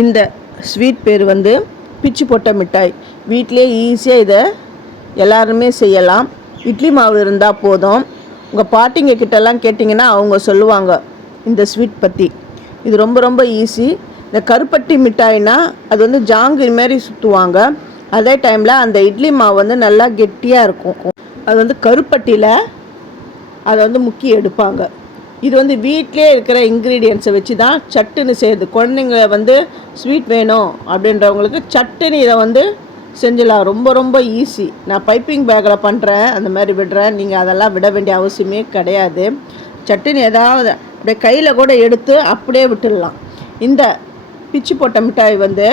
இந்த ஸ்வீட் பேர் வந்து பிச்சு போட்ட மிட்டாய். வீட்டிலே ஈஸியாக இதை எல்லாருமே செய்யலாம். இட்லி மாவு இருந்தால் போதும். உங்கள் பாட்டிங்க கிட்டலாம் கேட்டிங்கன்னா அவங்க சொல்லுவாங்க இந்த ஸ்வீட் பற்றி. இது ரொம்ப ரொம்ப ஈஸி. இந்த கருப்பட்டி மிட்டாய்னா அது வந்து ஜாங்கிரி மாரி சுற்றுவாங்க. அதே டைமில் அந்த இட்லி மாவு வந்து நல்லா கெட்டியாக இருக்கும். அது வந்து கருப்பட்டியில் அதை வந்து முக்கி எடுப்பாங்க. இது வந்து வீட்டிலே இருக்கிற இன்க்ரீடியன்ஸை வச்சு தான் சட்டுன்னு செய்யுது. குழந்தைங்க வந்து ஸ்வீட் வேணும் அப்படின்றவங்களுக்கு சட்டுன்னு இதை வந்து செஞ்சிடலாம். ரொம்ப ரொம்ப ஈஸி. நான் பைப்பிங் பேக்கில் பண்ணுறேன், அந்த மாதிரி விடுறேன். நீங்கள் அதெல்லாம் விட வேண்டிய அவசியமே கிடையாது. சட்டுன்னு ஏதாவது அப்படியே கையில் கூட எடுத்து அப்படியே விட்டுடலாம். இந்த பிச்சு போட்ட மிட்டாய் வந்து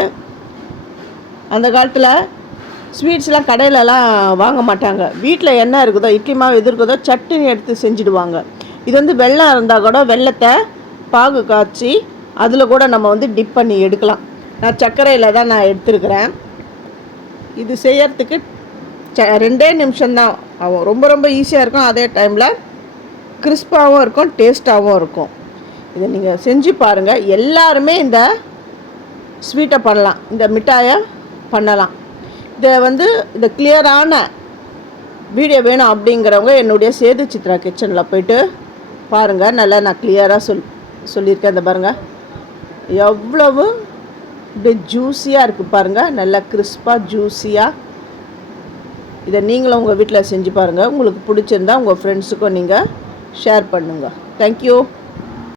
அந்த காலத்தில் ஸ்வீட்ஸ்லாம் கடையிலலாம் வாங்க மாட்டாங்க. வீட்டில் என்ன இருக்குதோ, இட்லி மாவு எது இருக்குதோ சட்டுன்னு எடுத்து செஞ்சுடுவாங்க. இது வந்து வெல்லம் இருந்தால் கூட வெல்லத்தை பாகு காய்ச்சி அதில் கூட நம்ம வந்து டிப் பண்ணி எடுக்கலாம். நான் சர்க்கரையில் தான் நான் எடுத்துருக்கிறேன். இது செய்யறதுக்கு 2 நிமிஷம்தான் ஆகும். ரொம்ப ரொம்ப ஈஸியாக இருக்கும். அதே டைமில் கிறிஸ்பாகவும் இருக்கும், டேஸ்ட்டாகவும் இருக்கும். இதை நீங்கள் செஞ்சு பாருங்கள். எல்லாருமே இந்த ஸ்வீட்டை பண்ணலாம், இந்த மிட்டாயை பண்ணலாம். இதை வந்து இந்த கிளியரான வீடியோ வேணும் அப்படிங்கிறவங்க என்னுடைய சேது சித்ரா கிச்சனில் போய்ட்டு பாருங்கள். நல்லா நான் கிளியராக சொல்லியிருக்கேன். இந்த பாருங்கள் எவ்வளவு இப்படி ஜூஸியாக இருக்குது பாருங்கள். நல்லா கிறிஸ்பாக ஜூஸியாக. இதை நீங்களும் உங்கள் வீட்டில் செஞ்சு பாருங்கள். உங்களுக்கு பிடிச்சிருந்தா உங்கள் ஃப்ரெண்ட்ஸுக்கும் நீங்கள் ஷேர் பண்ணுங்கள். தேங்க்யூ.